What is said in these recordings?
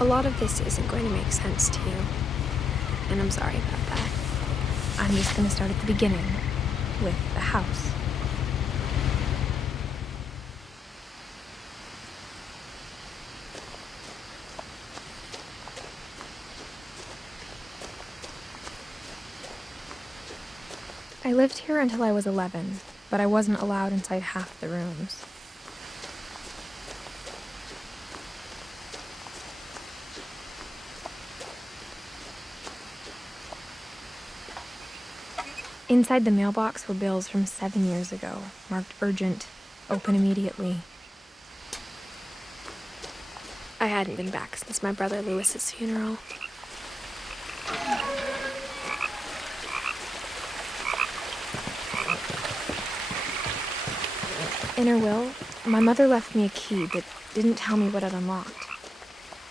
A lot of this isn't going to make sense to you, and I'm sorry about that. I'm just going to start at the beginning, with the house. I lived here until I was 11, but I wasn't allowed inside half the rooms. Inside the mailbox were bills from 7 years ago, marked urgent, open immediately. I hadn't been back since my brother Lewis's funeral. In her will, my mother left me a key but didn't tell me what it unlocked.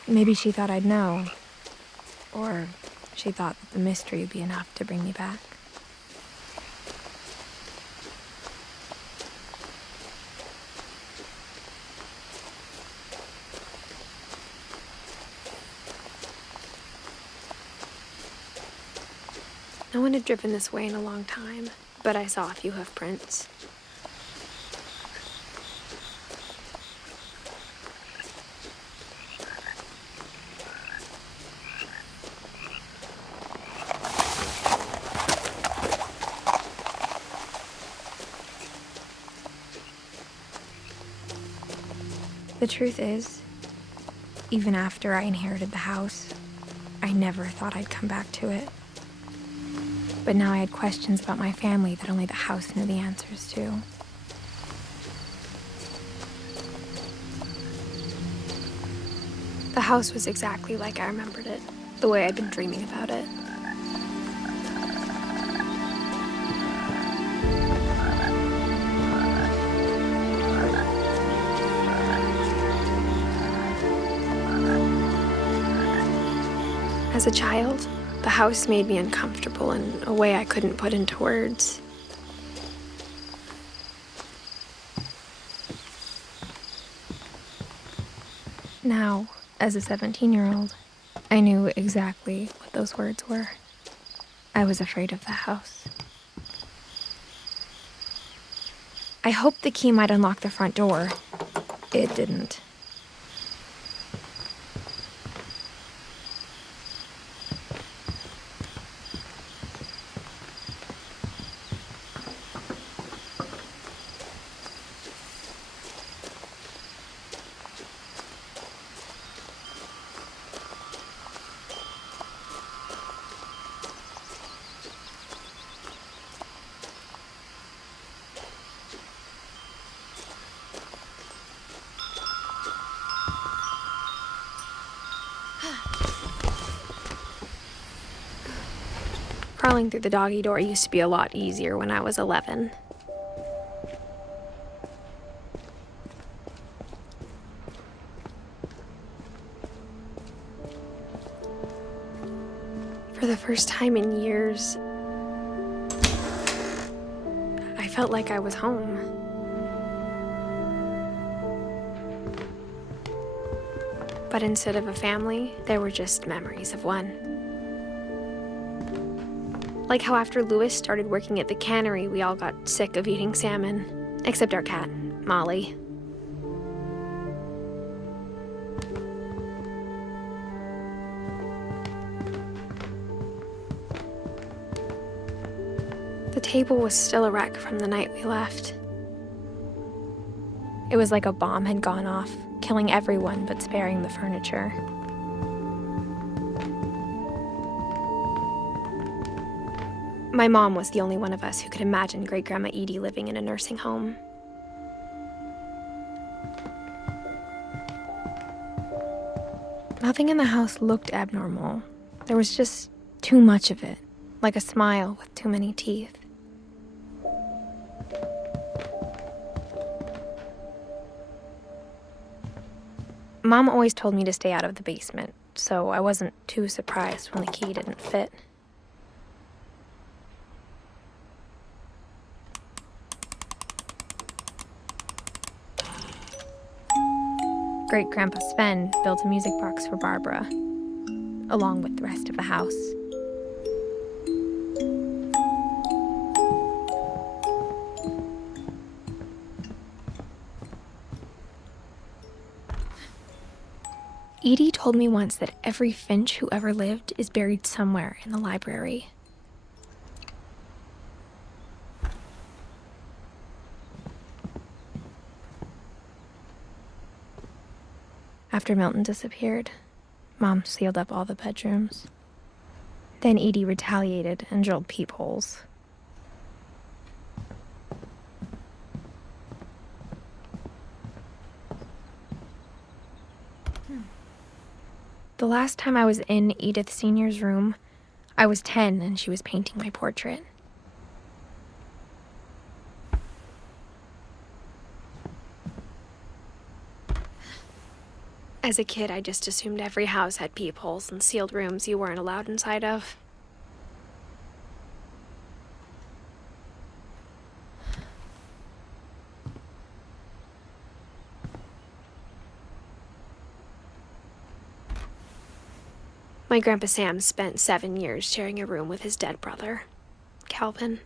Maybe she thought I'd know, or she thought that the mystery would be enough to bring me back. No one had driven this way in a long time, but I saw a few hoof prints. The truth is, even after I inherited the house, I never thought I'd come back to it. But now I had questions about my family that only the house knew the answers to. The house was exactly like I remembered it, the way I'd been dreaming about it. As a child, the house made me uncomfortable in a way I couldn't put into words. Now, as a 17-year-old, I knew exactly what those words were. I was afraid of the house. I hoped the key might unlock the front door. It didn't. Crawling through the doggy door used to be a lot easier when I was 11. For the first time in years, I felt like I was home. But instead of a family, there were just memories of one. Like how after Lewis started working at the cannery, we all got sick of eating salmon, except our cat, Molly. The table was still a wreck from the night we left. It was like a bomb had gone off, killing everyone but sparing the furniture. My mom was the only one of us who could imagine Great-Grandma Edie living in a nursing home. Nothing in the house looked abnormal. There was just too much of it, like a smile with too many teeth. Mom always told me to stay out of the basement, so I wasn't too surprised when the key didn't fit. Great-Grandpa Sven built a music box for Barbara, along with the rest of the house. Edie told me once that every Finch who ever lived is buried somewhere in the library. After Milton disappeared, Mom sealed up all the bedrooms. Then Edie retaliated and drilled peepholes. The last time I was in Edith Sr.'s room, I was 10 and she was painting my portrait. As a kid, I just assumed every house had peepholes and sealed rooms you weren't allowed inside of. My Grandpa Sam spent 7 years sharing a room with his dead brother, Calvin.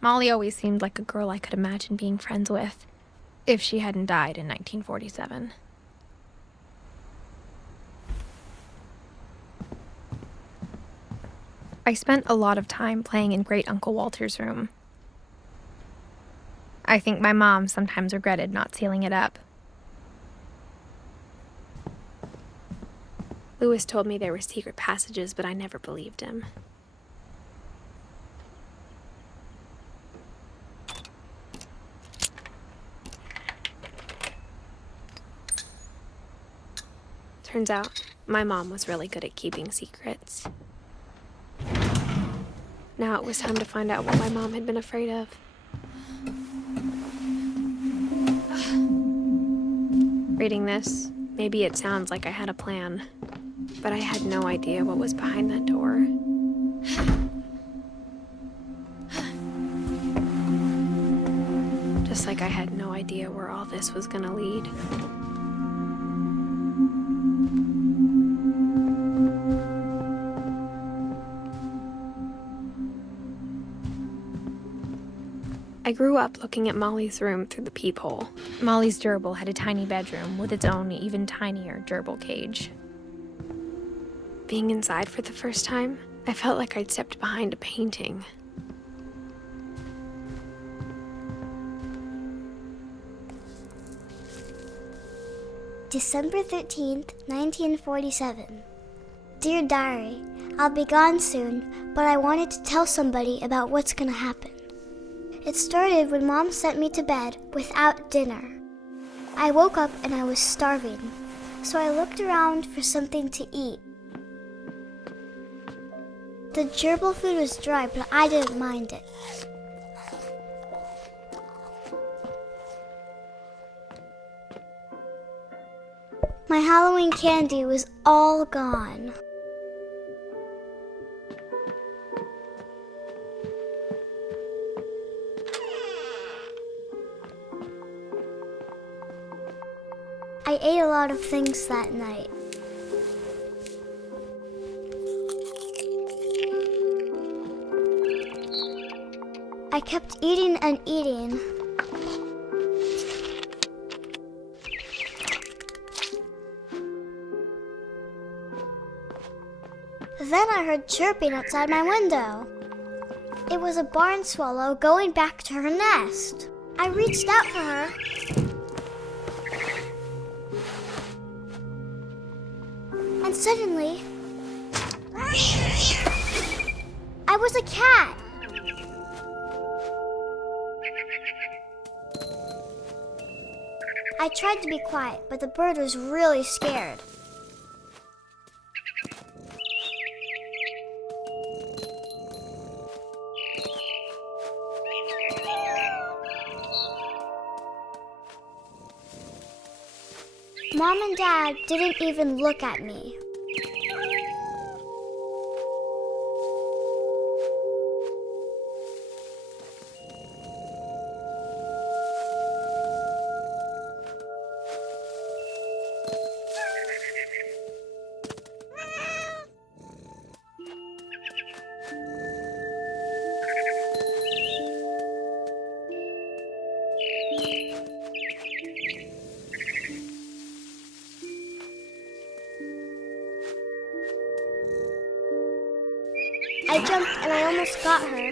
Molly always seemed like a girl I could imagine being friends with, if she hadn't died in 1947. I spent a lot of time playing in Great Uncle Walter's room. I think my mom sometimes regretted not sealing it up. Lewis told me there were secret passages, but I never believed him. Turns out, my mom was really good at keeping secrets. Now it was time to find out what my mom had been afraid of. Reading this, maybe it sounds like I had a plan, but I had no idea what was behind that door. Just like I had no idea where all this was gonna lead. I grew up looking at Molly's room through the peephole. Molly's gerbil had a tiny bedroom with its own even tinier gerbil cage. Being inside for the first time, I felt like I'd stepped behind a painting. December 13th, 1947. Dear Diary, I'll be gone soon, but I wanted to tell somebody about what's gonna happen. It started when Mom sent me to bed without dinner. I woke up and I was starving, so I looked around for something to eat. The gerbil food was dry, but I didn't mind it. My Halloween candy was all gone. I ate a lot of things that night. I kept eating and eating. Then I heard chirping outside my window. It was a barn swallow going back to her nest. I reached out for her. And suddenly, I was a cat. I tried to be quiet, but the bird was really scared. Mom and Dad didn't even look at me. I jumped and I almost got her.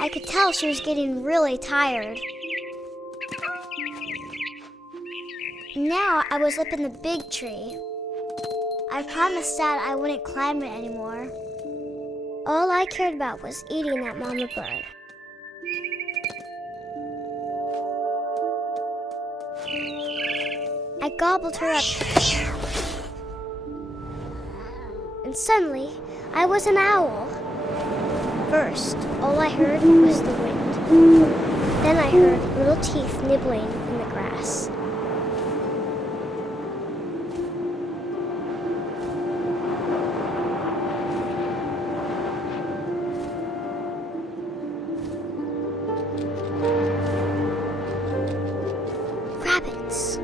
I could tell she was getting really tired. Now I was up in the big tree. I promised Dad I wouldn't climb it anymore. All I cared about was eating that mama bird. I gobbled her up. And suddenly, I was an owl. First, all I heard was the wind. Then I heard little teeth nibbling in the grass. Rabbits.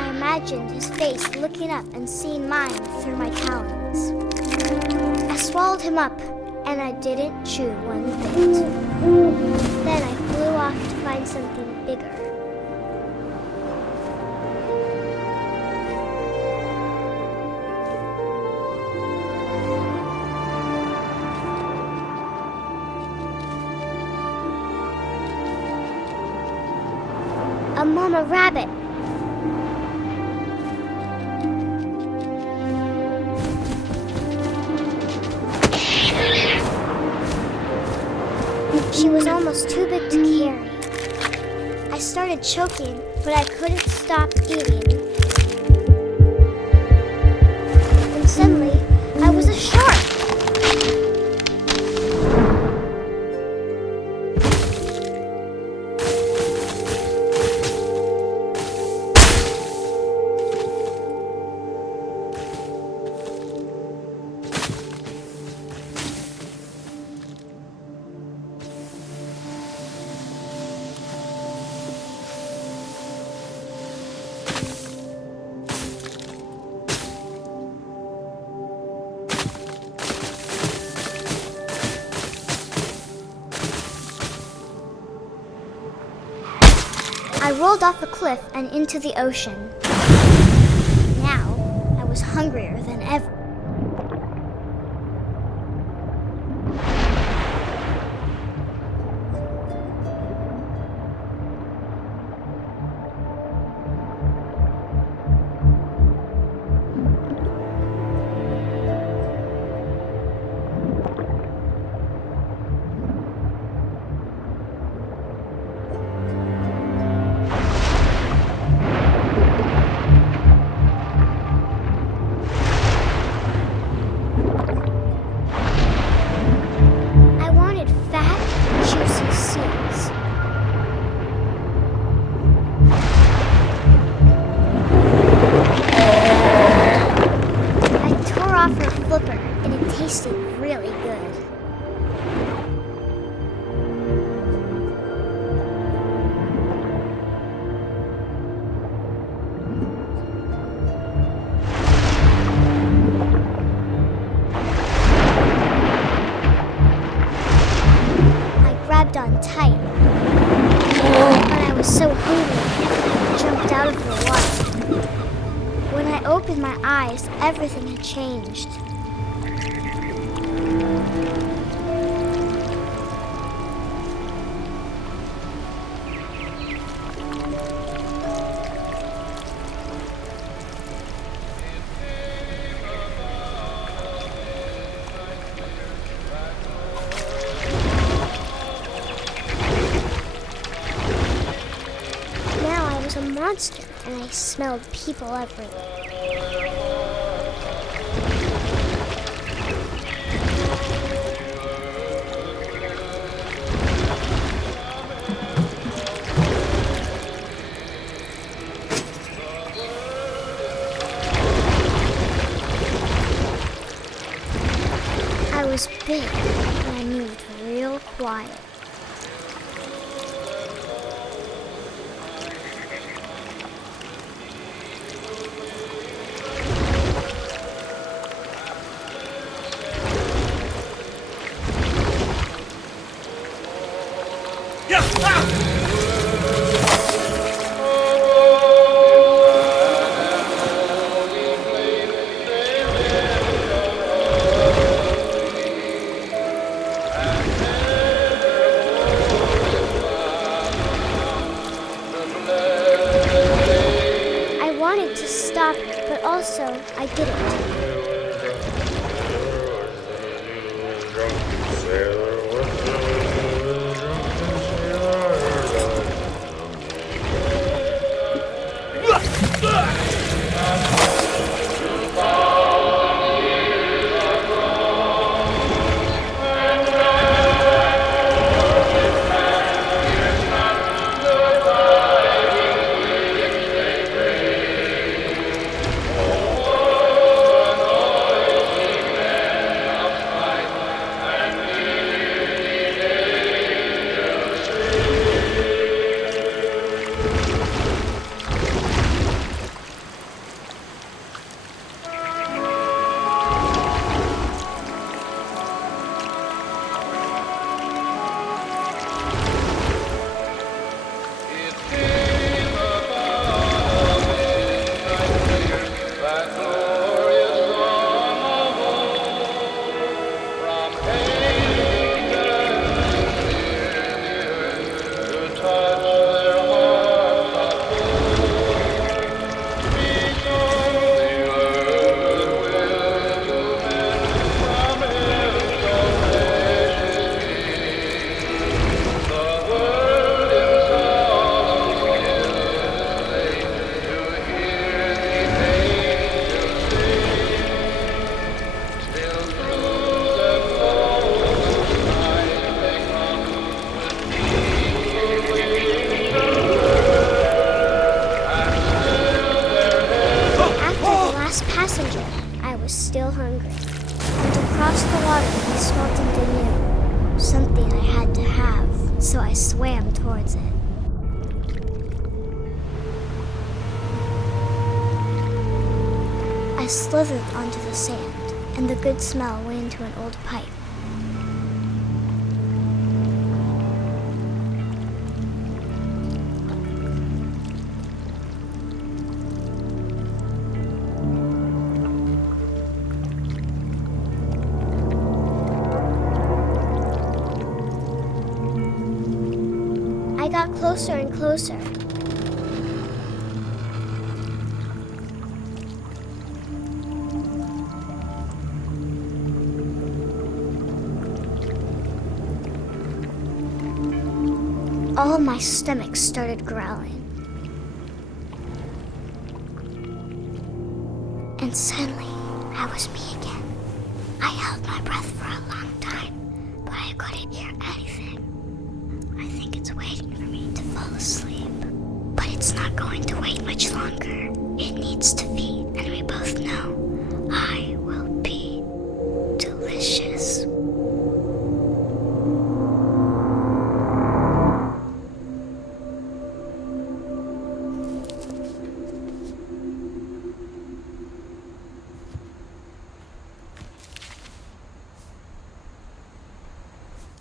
I imagined his face looking up and seeing mine through my talons. I swallowed him up, and I didn't chew one bit. Then I flew off to find something bigger. A mama rabbit. She was almost too big to carry. I started choking, but I couldn't stop eating. And suddenly, I was a shark. I rolled off a cliff and into the ocean. Now, I was hungrier than ever. Tasted really good. I grabbed on tight, but I was so hungry, I jumped out of the water. When I opened my eyes, everything had changed. a monster, and I smelled people everywhere. I was big, and I moved real quiet. I wanted to stop, but also I didn't. Passenger, I was still hungry. And across the water, I smelled something new. Something I had to have, so I swam towards it. I slithered onto the sand, and the good smell went into an old pipe. I got closer and closer. All of my stomach started growling. And suddenly, I was me again. I held my breath for a long time, but I couldn't hear anything. I think it's waiting for me to fall asleep. But it's not going to wait much longer. It needs to feed, and we both know I will be delicious.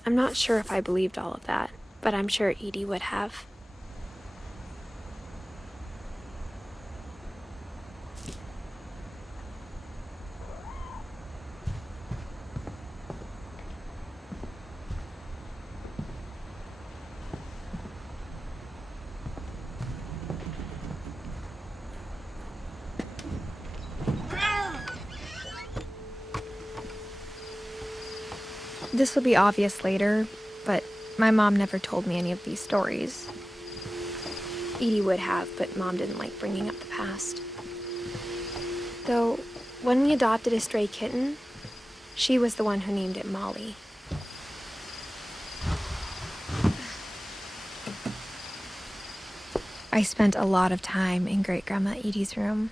I'm not sure if I believed all of that, but I'm sure Edie would have. This will be obvious later, but my mom never told me any of these stories. Edie would have, but Mom didn't like bringing up the past. Though, when we adopted a stray kitten, she was the one who named it Molly. I spent a lot of time in Great-Grandma Edie's room.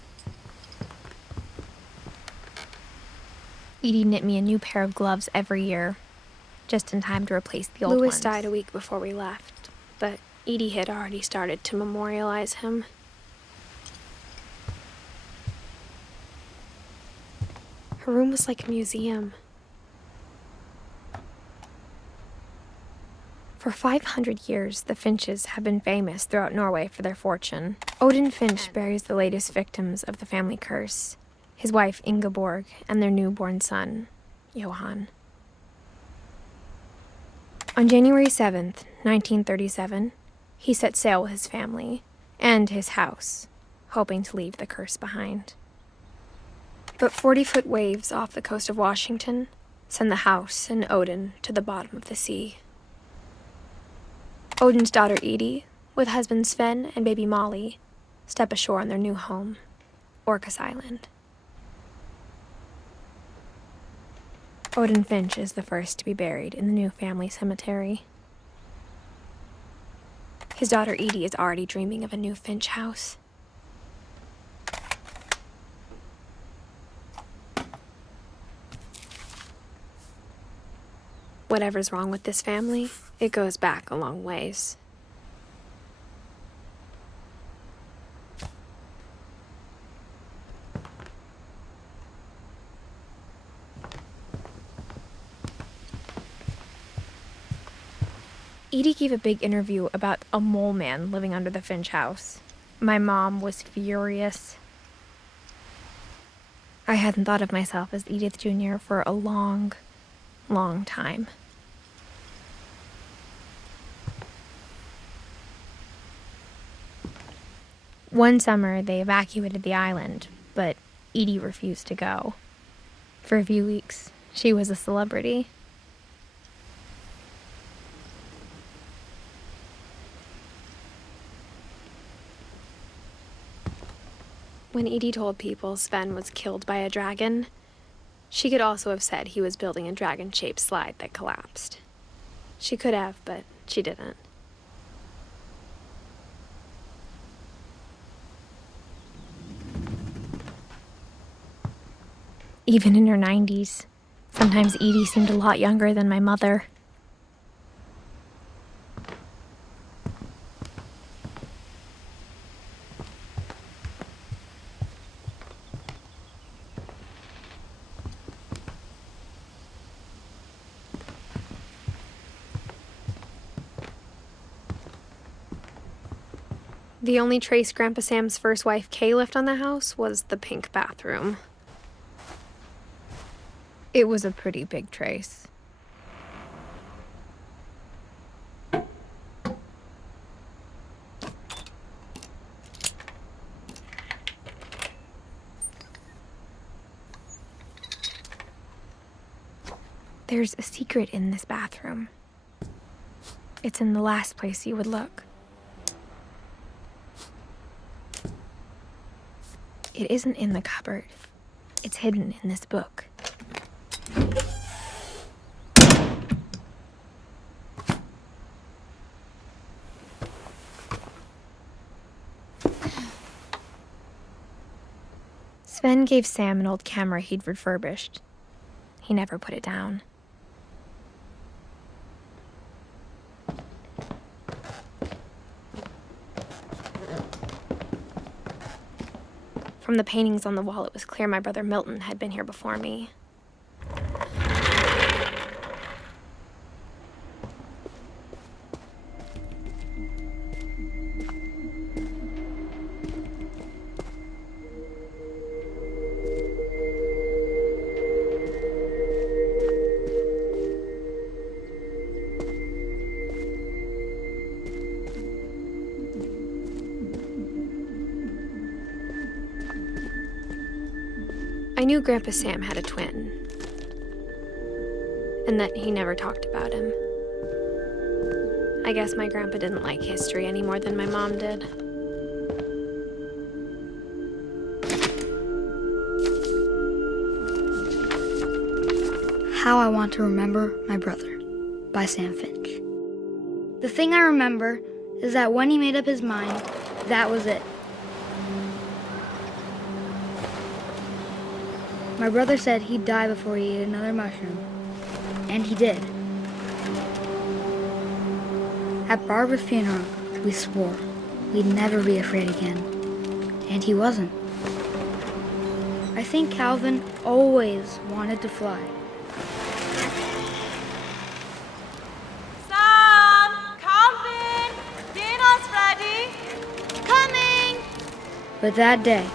Edie knit me a new pair of gloves every year, just in time to replace the old ones. Louis died a week before we left, but Edie had already started to memorialize him. Her room was like a museum. For 500 years, the Finches have been famous throughout Norway for their fortune. Odin Finch buries the latest victims of the family curse, his wife Ingeborg and their newborn son, Johan. On January 7th, 1937, he set sail with his family and his house, hoping to leave the curse behind. But 40-foot waves off the coast of Washington send the house and Odin to the bottom of the sea. Odin's daughter Edie, with husband Sven and baby Molly, step ashore on their new home, Orcas Island. Odin Finch is the first to be buried in the new family cemetery. His daughter Edie is already dreaming of a new Finch house. Whatever's wrong with this family, it goes back a long ways. Edie gave a big interview about a mole man living under the Finch house. My mom was furious. I hadn't thought of myself as Edith Jr. for a long time. One summer, they evacuated the island, but Edie refused to go. For a few weeks, she was a celebrity. When Edie told people Sven was killed by a dragon, she could also have said he was building a dragon-shaped slide that collapsed. She could have, but she didn't. Even in her 90s, sometimes Edie seemed a lot younger than my mother. The only trace Grandpa Sam's first wife, Kay, left on the house was the pink bathroom. It was a pretty big trace. There's a secret in this bathroom. It's in the last place you would look. It isn't in the cupboard. It's hidden in this book. Sven gave Sam an old camera he'd refurbished. He never put it down. From the paintings on the wall, it was clear my brother Milton had been here before me. I knew Grandpa Sam had a twin, and that he never talked about him. I guess my grandpa didn't like history any more than my mom did. How I Want to Remember My Brother by Sam Finch. The thing I remember is that when he made up his mind, that was it. My brother said he'd die before he ate another mushroom, and he did. At Barbara's funeral, we swore we'd never be afraid again, and he wasn't. I think Calvin always wanted to fly. Sam! Calvin! Dinner's ready! Coming! But that day,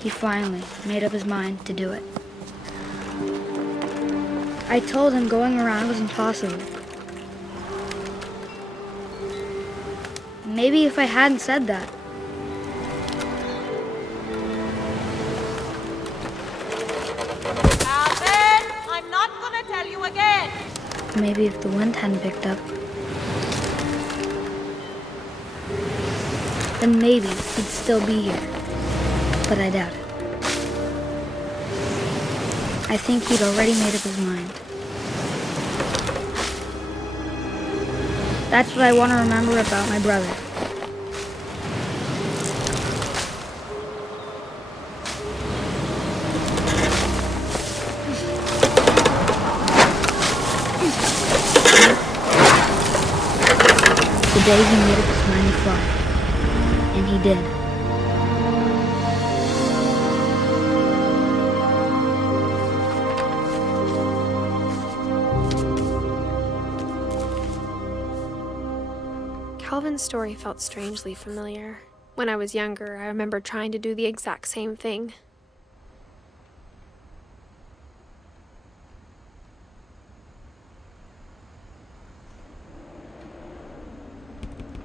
he finally made up his mind to do it. I told him going around was impossible. Maybe if I hadn't said that, Calvin! I'm not gonna tell you again! maybe if the wind hadn't picked up, then maybe he'd still be here. But I doubt it. I think he'd already made up his mind. That's what I want to remember about my brother. The day he made up his mind to fly. And he did. Calvin's story felt strangely familiar. When I was younger, I remember trying to do the exact same thing.